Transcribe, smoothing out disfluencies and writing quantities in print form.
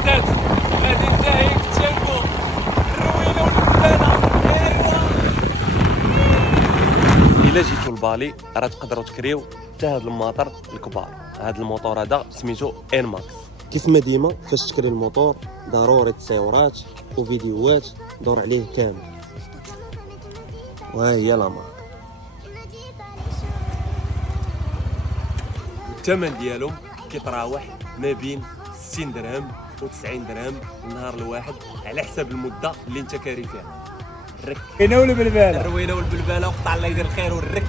العزات غادي ننتهي تشانكو الروينه والبلانه. الا جيتو لبالي راه تقدروا تكريو حتى هاد الماطر الكبار. هاد الموتور هذا سميتو ان ماكس. كيف ما ديما فاش تكري الموتور ضروري تصاورات وفيديوهات دور عليه كامل. وها هي لا مارك. الثمن ديالهم كيتراوح ما بين 60 درهم و90 درهم النهار الواحد على حسب المده اللي انت كاري فيها. الروينه والبلباله، الروينه والبلباله، وقطع الله يدير الخير والرك.